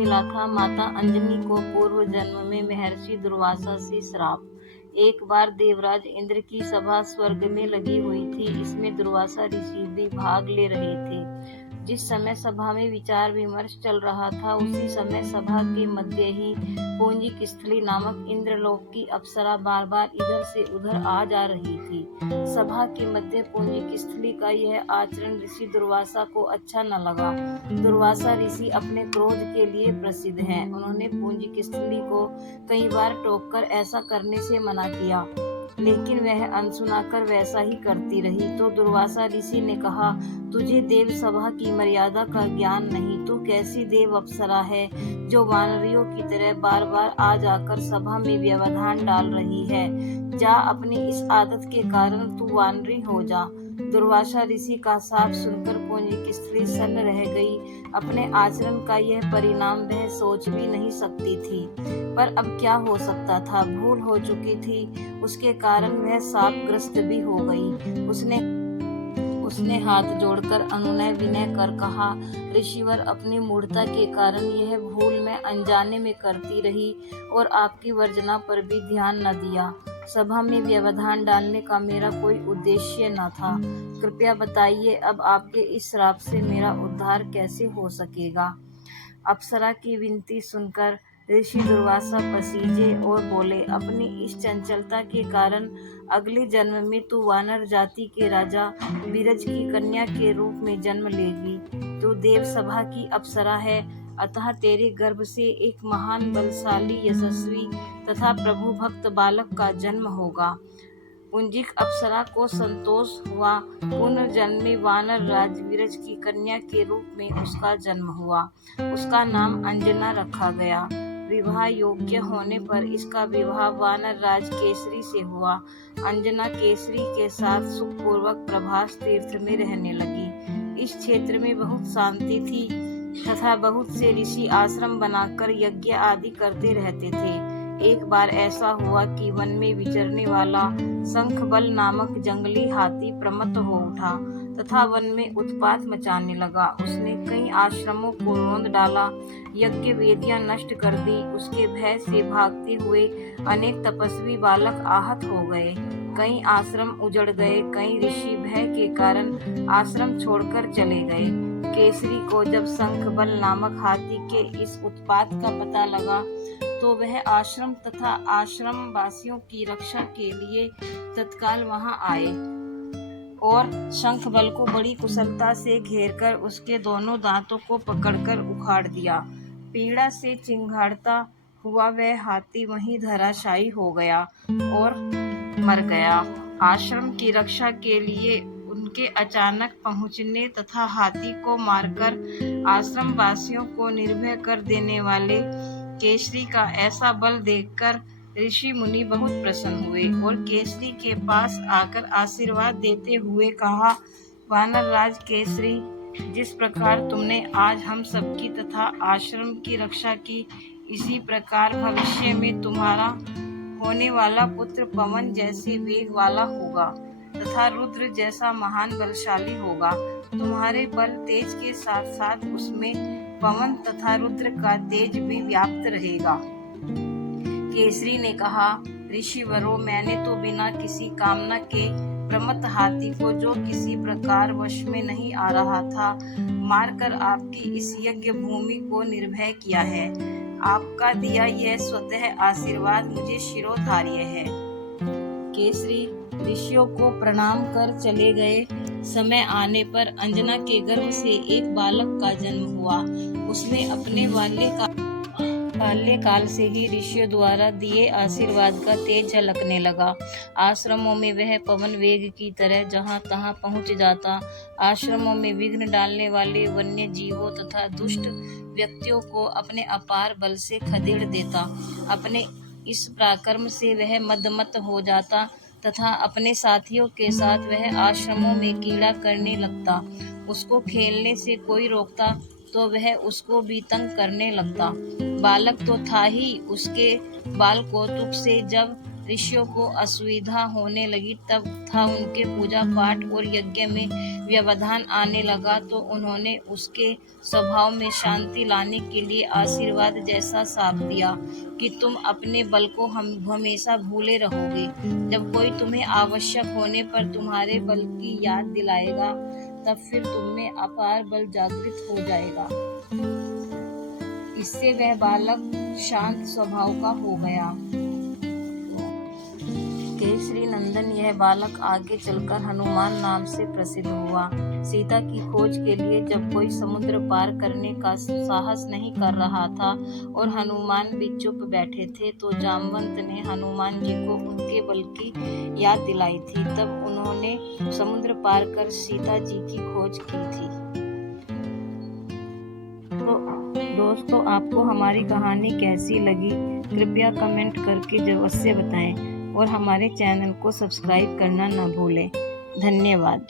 मिला था माता अंजनी को पूर्व जन्म में महर्षि दुर्वासा से श्राप। एक बार देवराज इंद्र की सभा स्वर्ग में लगी हुई थी। इसमें दुर्वासा ऋषि भी भाग ले रहे थे। जिस समय सभा में विचार विमर्श चल रहा था, उसी समय सभा के मध्य ही पुंजिक स्थली नामक इंद्रलोक की अप्सरा बार बार इधर से उधर आ जा रही थी। सभा के मध्य पुंजिक स्थली का यह आचरण ऋषि दुर्वासा को अच्छा न लगा। दुर्वासा ऋषि अपने क्रोध के लिए प्रसिद्ध हैं। उन्होंने पुंजिक स्थली को कई बार टोककर ऐसा करने से मना किया, लेकिन वह अनसुना कर वैसा ही करती रही। तो दुर्वासा ऋषि ने कहा, तुझे देव सभा की मर्यादा का ज्ञान नहीं। तू कैसी देव अप्सरा है जो वानरियों की तरह बार बार आ जाकर सभा में व्यवधान डाल रही है। जा, अपनी इस आदत के कारण तू वानरी हो जा। दुर्वासा ऋषि का शाप सुनकर पुंजिक स्त्री सन्न रह गई। अपने आचरण का यह परिणाम वह सोच भी नहीं सकती थी, पर अब क्या हो सकता था। भूल हो चुकी थी, उसके कारण वह शापग्रस्त भी हो गई। उसने हाथ जोड़कर अनुनय विनय कर कहा, ऋषिवर, अपनी मूढ़ता के कारण यह भूल मैं अनजाने में करती रही और आपकी वर्जना पर भी ध्यान न दिया। सभा में व्यवधान डालने का मेरा कोई उद्देश्य न था। कृपया बताइए, अब आपके इस श्राप से मेरा उद्धार कैसे हो सकेगा। अप्सरा की विनती सुनकर ऋषि दुर्वासा पसीजे और बोले, अपनी इस चंचलता के कारण अगले जन्म में तू वानर जाति के राजा विरज की कन्या के रूप में जन्म लेगी। तू देव सभा की अप्सरा है, अतः तेरे गर्भ से एक महान बलशाली यशस्वी तथा प्रभु भक्त बालक का जन्म होगा। पुंजिक अप्सरा को संतोष हुआ। पुनर्जन्म में वानर राज विरज की कन्या के रूप में उसका जन्म हुआ। उसका नाम अंजना रखा गया। विवाह योग्य होने पर इसका विवाह वानर राज केसरी से हुआ। अंजना केसरी के साथ सुखपूर्वक प्रभास तीर्थ में रहने लगी। इस क्षेत्र में बहुत शांति थी तथा बहुत से ऋषि आश्रम बनाकर यज्ञ आदि करते रहते थे। एक बार ऐसा हुआ कि वन में विचरने वाला शंखबल नामक जंगली हाथी प्रमत्त हो उठा तथा वन में उत्पात मचाने लगा। उसने कई आश्रमों को रौंद डाला, यज्ञ वेदियां नष्ट कर दी। उसके भय से भागते हुए अनेक तपस्वी बालक आहत हो गए। कई आश्रम उजड़ गए। कई ऋषि भय के कारण आश्रम छोड़कर चले गए। केसरी को जब शंखबल नामक हाथी के इस उत्पात का पता लगा, तो वह आश्रम तथा आश्रम वासियों की रक्षा के लिए तत्काल वहां आए और शंखबल को बड़ी कुशलता से घेरकर उसके दोनों दांतों को पकड़कर उखाड़ दिया। पीड़ा से चिंघाड़ता हुआ वह हाथी वहीं धराशायी हो गया और मर गया। आश्रम की रक्षा के लिए उनके अचानक पहुंचने तथा हाथी को मारकर आश्रम वासियों को निर्भय कर देने वाले केसरी का ऐसा बल देखकर ऋषि मुनि बहुत प्रसन्न हुए और केसरी के पास आकर आशीर्वाद देते हुए कहा, वानर राज केसरी, जिस प्रकार तुमने आज हम सबकी तथा आश्रम की रक्षा की, इसी प्रकार भविष्य में तुम्हारा होने वाला पुत्र पवन जैसे वेग वाला होगा तथा रुद्र जैसा महान बलशाली होगा। तुम्हारे बल तेज के साथ साथ उसमें पवन तथा रुद्र का तेज भी व्याप्त रहेगा। केसरी ने कहा, ऋषिवरों, मैंने तो बिना किसी कामना के प्रमत्त हाथी को, जो किसी प्रकार वश में नहीं आ रहा था, मारकर आपकी इस यज्ञ भूमि को निर्भय किया है। आपका दिया यह स्वतः आशीर्वाद मुझे शिरोधार्य है। केसरी ऋषियों को प्रणाम कर चले गए। समय आने पर अंजना के गर्भ से एक बालक का जन्म हुआ। उसमें अपने बाल्यकाल से ही ऋषियों द्वारा दिए आशीर्वाद का तेज झलकने लगा। आश्रमों में वह पवन वेग की तरह जहां तहां पहुंच जाता। आश्रमों में विघ्न डालने वाले वन्य जीवों तथा दुष्ट व्यक्तियों को अपने अपार बल से खदेड़ देता। अपने इस पराक्रम से वह मदमत्त हो जाता तथा अपने साथियों के साथ वह आश्रमों में कीड़ा करने लगता। उसको खेलने से कोई रोकता तो वह उसको भी तंग करने लगता। बालक तो था ही, उसके बाल कौतुक से जब ऋषियों को असुविधा होने लगी तब था उनके पूजा पाठ और यज्ञ में व्यवधान आने लगा, तो उन्होंने उसके स्वभाव में शांति लाने के लिए आशीर्वाद जैसा शाप दिया कि तुम अपने बल को हमेशा भूले रहोगे। जब कोई तुम्हें आवश्यक होने पर तुम्हारे बल की याद दिलाएगा, तब फिर तुममें अपार बल जागृत हो जाएगा। इससे वह बालक शांत स्वभाव का हो गया। केसरी नंदन यह बालक आगे चलकर हनुमान नाम से प्रसिद्ध हुआ। सीता की खोज के लिए जब कोई समुद्र पार करने का साहस नहीं कर रहा था और हनुमान भी चुप बैठे थे, तो जामवंत ने हनुमान जी को उनके बल की याद दिलाई थी। तब उन्होंने समुद्र पार कर सीता जी की खोज की थी। तो दोस्तों, आपको हमारी कहानी कैसी लगी कृपया कमेंट करके अवश्य बताएं और हमारे चैनल को सब्सक्राइब करना न भूलें। धन्यवाद।